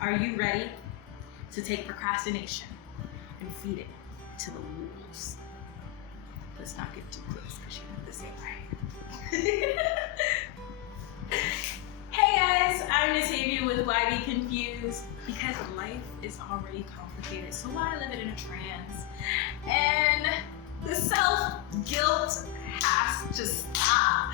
Are you ready to take procrastination and feed it to the wolves? Let's not get too close because you know this ain't right. Hey guys, I'm Natavia with YBConfused. Because life is already complicated, so why live it in a trance? And the self-guilt has to stop.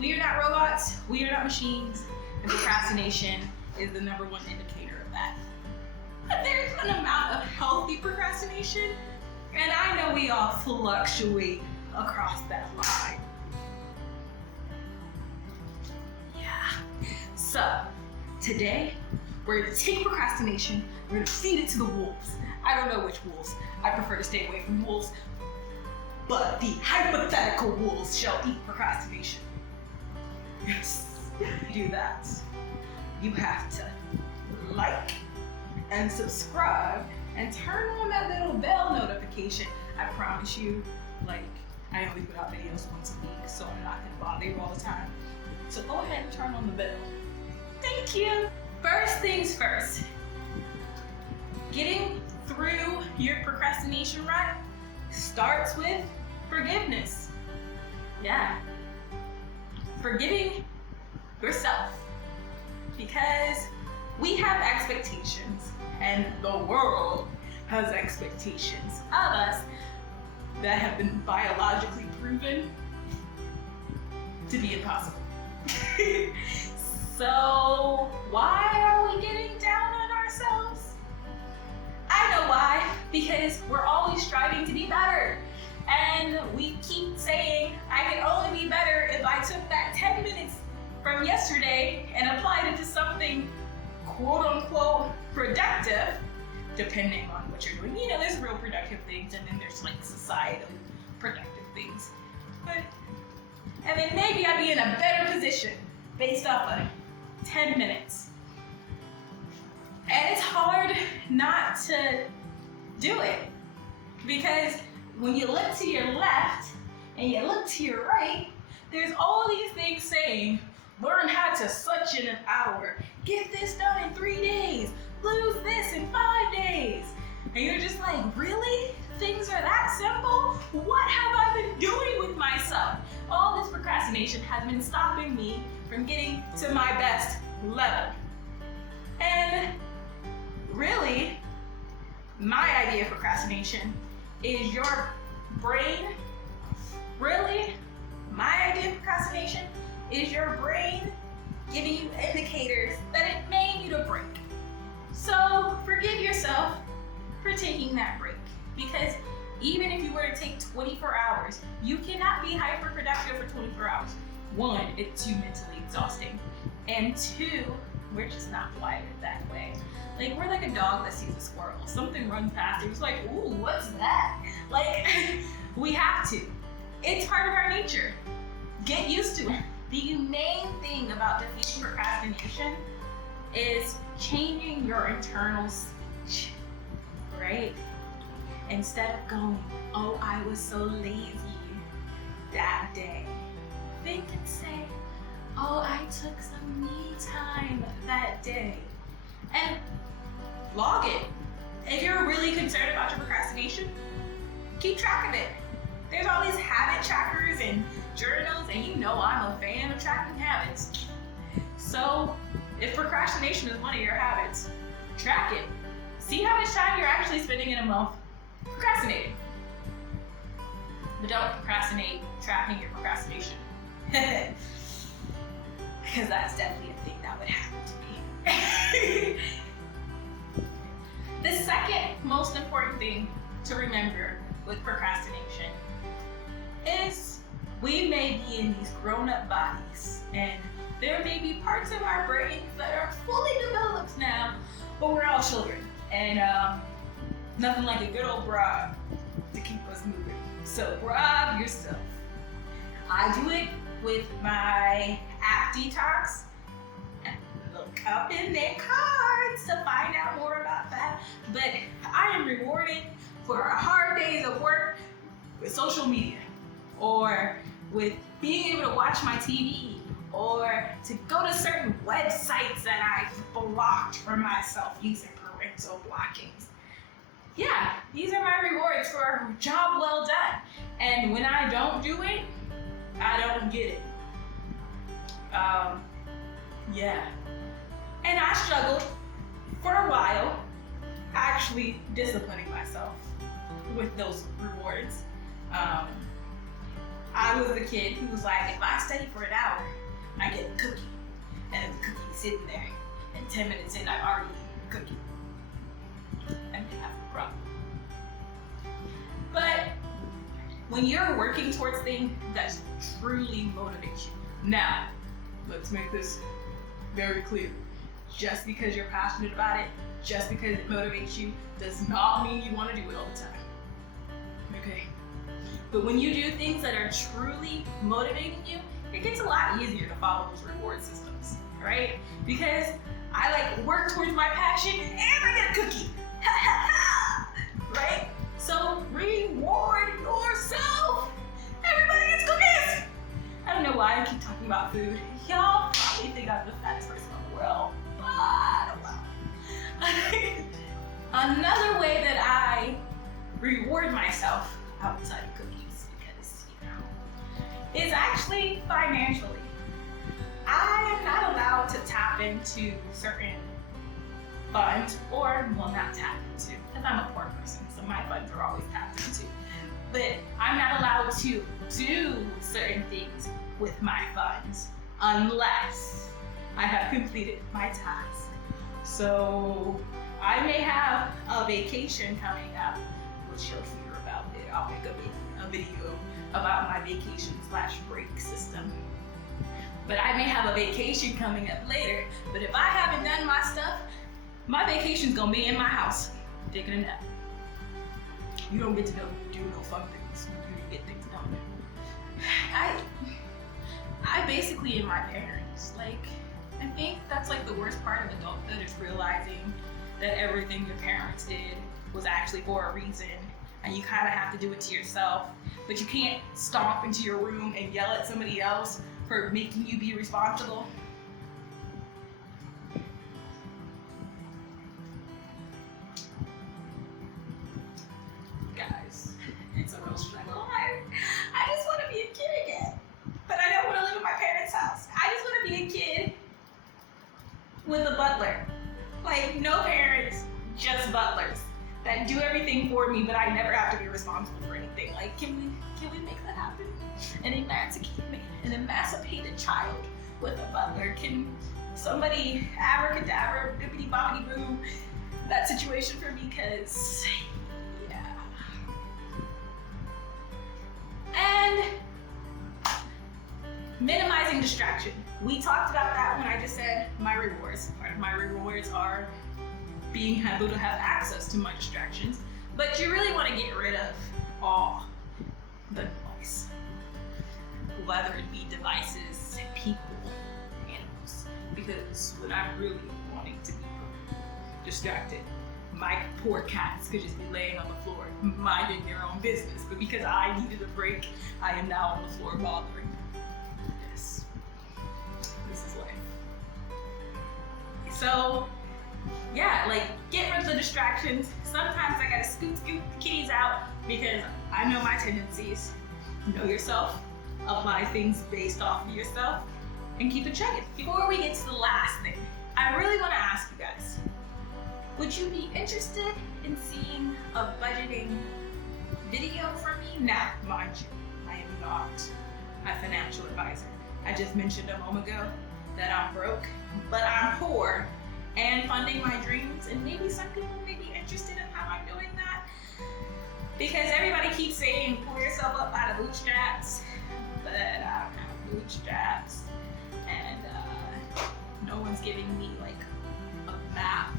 We are not robots, we are not machines, and procrastination is the number one indicator of that. But there's an amount of healthy procrastination, and I know we all fluctuate across that line. Yeah. So, today, we're gonna take procrastination, we're gonna feed it to the wolves. I don't know which wolves. I prefer to stay away from wolves, but the hypothetical wolves shall eat procrastination. Yes. To do that, you have to like and subscribe and turn on that little bell notification. I promise you, I only put out videos once a week, so I'm not gonna bother you all the time. So go ahead and turn on the bell. Thank you. First things first, getting through your procrastination rut starts with forgiveness. Yeah. Forgiving yourself. Because we have expectations, and the world has expectations of us that have been biologically proven to be impossible. So why are we getting down on ourselves? I know why, because we're always striving to be better. And we keep saying, I can only be better if I took that 10 minutes from yesterday and applied it to something quote unquote productive, depending on what you're doing. You know, there's real productive things and then there's societal productive things. And then maybe I'd be in a better position based off of 10 minutes. And it's hard not to do it because when you look to your left and you look to your right, there's all these things saying, learn how to such in an hour, get this done in 3 days, lose this in 5 days. And you're just like, really? Things are that simple? What have I been doing with myself? All this procrastination has been stopping me from getting to my best level. And really, my idea of procrastination is your brain. Really, my idea of procrastination is your brain giving you indicators that it may need a break. So forgive yourself for taking that break, because even if you were to take 24 hours, you cannot be hyper productive for 24 hours. One, it's too mentally exhausting. And two, we're just not wired that way. We're like a dog that sees a squirrel. Something runs past it, it's like, ooh, what's that? We have to. It's part of our nature. Get used to it. The main thing about defeating procrastination is changing your internal speech, right? Instead of going, oh, I was so lazy that day, think and say, oh, I took some me time that day. And log it. If you're really concerned about your procrastination, keep track of it. There's all these habit trackers and journals, and you know I'm a fan of tracking habits. So if procrastination is one of your habits, track it. See how much time you're actually spending in a month procrastinating. But don't procrastinate tracking your procrastination. Because that's definitely a thing that would happen to me. The second most important thing to remember with procrastination is we may be in these grown-up bodies and there may be parts of our brains that are fully developed now, but we're all children, and nothing like a good old bribe to keep us moving. So bribe yourself. I do it with my app detox. Look up in their cards to find out more about that. But I am rewarded for hard days of work with social media, or with being able to watch my TV, or to go to certain websites that I've blocked for myself using parental blockings. Yeah, these are my rewards for a job well done. And when I don't do it, I don't get it. Yeah. And I struggled for a while actually disciplining myself with those rewards. I was the kid who was like, if I study for an hour, I get a cookie. And the cookie is sitting there. And 10 minutes in, I've already eaten the cookie. I may have a problem. But when you're working towards things that truly motivate you. Now, let's make this very clear. Just because you're passionate about it, just because it motivates you, does not mean you want to do it all the time. Okay? But when you do things that are truly motivating you, it gets a lot easier to follow those reward systems, right? Because I like work towards my passion and I get a cookie. Right? So reward yourself. Everybody gets cookies. I don't know why I keep talking about food. Y'all probably think I'm the fattest person in the world. I don't know. Another way that I reward myself outside of cookies, because, is actually financially. I am not allowed to tap into certain funds, or, well, not tap into, because I'm a poor person, so my funds are always tapped into. But I'm not allowed to do certain things with my funds unless I have completed my task. So I may have a vacation coming up, which you'll hear about it. I'll make a video about my vacation/break system. But I may have a vacation coming up later, but if I haven't done my stuff, my vacation's gonna be in my house, taking a nap. You don't get to do no fun things. You get things done. I basically am my parents. Like, I think that's like the worst part of adulthood, is realizing that everything your parents did was actually for a reason, and you kind of have to do it to yourself. But you can't stomp into your room and yell at somebody else for making you be responsible. Guys, it's a real struggle. I just want to be a kid again, but I don't want to live in my parents' house. I just want to be a kid with a butler. Like, no parents, just butlers that do everything for me, but I never have to be responsible for anything. Like, can we make that happen? An emancipated child with a butler. Can somebody abracadabra, bippity boppity boo that situation for me? Because, yeah. And minimizing distraction. We talked about that when I just said my rewards. Part of my rewards are being able to have access to my distractions, but you really want to get rid of all the noise, whether it be devices, people, animals, because when I'm really wanting to be distracted, my poor cats could just be laying on the floor minding their own business, but because I needed a break, I am now on the floor bothering. Yes, this is life. So yeah, like, get rid of the distractions. Sometimes I gotta scoot the kitties out because I know my tendencies. Know yourself, apply things based off of yourself, and keep it checking. Before we get to the last thing, I really want to ask you guys, would you be interested in seeing a budgeting video from me? Now, mind you, I am not a financial advisor. I just mentioned a moment ago that I'm broke, but I'm poor and funding my dreams, and maybe some people may be interested in how I'm doing that. Because everybody keeps saying, pull yourself up by the bootstraps, but I don't have bootstraps, and no one's giving me like a map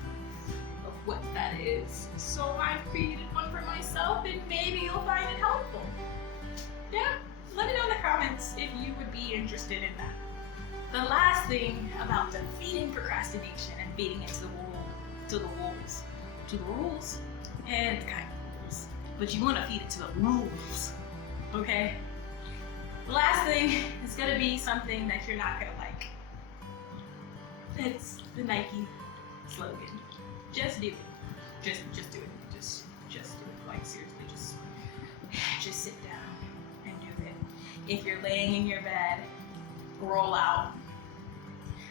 of what that is. So I created one for myself, and maybe you'll find it helpful. Yeah, let me know in the comments if you would be interested in that. The last thing about defeating procrastination and beating it to the rules, and kind of rules, but you want to feed it to the rules, okay? The last thing is gonna be something that you're not gonna like. It's the Nike slogan. Just do it. Just do it. Just do it. Like seriously, just sit down and do it. If you're laying in your bed, roll out.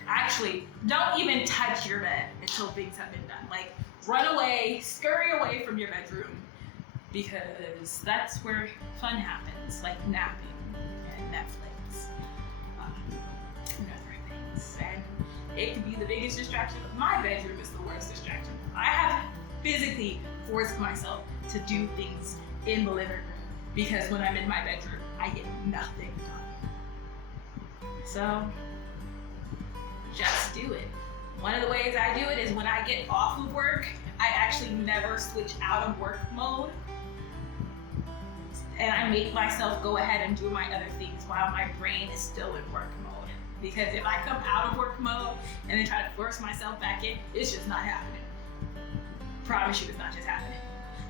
Actually, don't even touch your bed until things have been done. Like run away, scurry away from your bedroom, because that's where fun happens, like napping and Netflix, and other things. And it can be the biggest distraction. My bedroom is the worst distraction. I have physically forced myself to do things in the living room, because when I'm in my bedroom, I get nothing done. So just do it. One of the ways I do it is when I get off of work, I actually never switch out of work mode. And I make myself go ahead and do my other things while my brain is still in work mode. Because if I come out of work mode and then try to force myself back in, it's just not happening. Promise you, it's not just happening.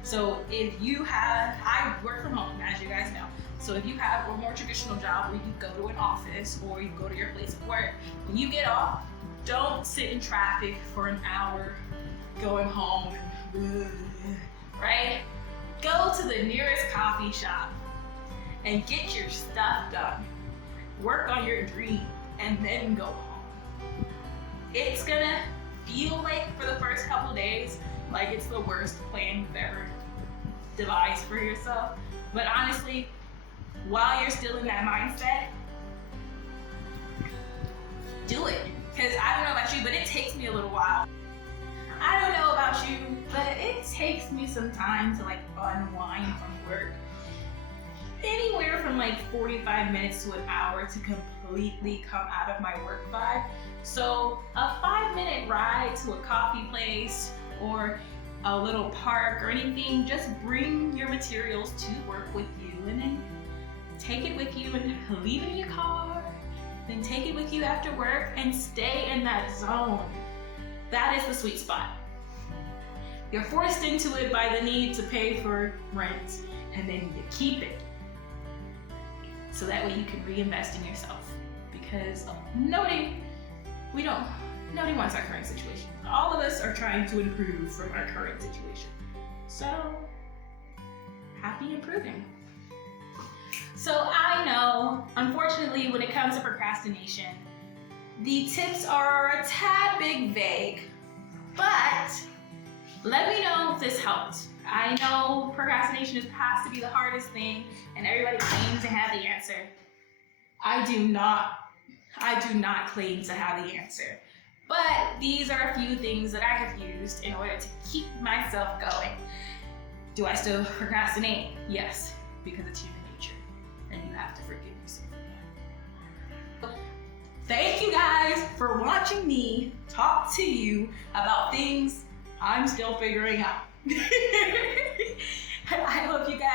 So if you have, I work from home, as you guys know. So if you have a more traditional job where you go to an office or you go to your place of work, when you get off, don't sit in traffic for an hour going home, right? Go to the nearest coffee shop and get your stuff done. Work on your dream and then go home. It's gonna feel like for the first couple days, like it's the worst plan you've ever devised for yourself. But honestly, while you're still in that mindset, do it. Because I don't know about you, but it takes me a little while. I don't know about you, but it takes me some time to like unwind from work. Anywhere from like 45 minutes to an hour to completely come out of my work vibe. So a 5-minute ride to a coffee place or a little park or anything, just bring your materials to work with you and then take it with you and leave it in your car, then take it with you after work and stay in that zone. That is the sweet spot. You're forced into it by the need to pay for rent, and then you keep it. So that way you can reinvest in yourself. Because nobody wants our current situation. All of us are trying to improve from our current situation. So, happy improving. So I know, unfortunately, when it comes to procrastination, the tips are a tad bit vague, but let me know if this helped. I know procrastination has to be the hardest thing, and everybody claims to have the answer. I do not claim to have the answer, but these are a few things that I have used in order to keep myself going. Do I still procrastinate? Yes, because it's human nature, and you have to forgive yourself for that. Thank you guys for watching me talk to you about things I'm still figuring out. I hope you guys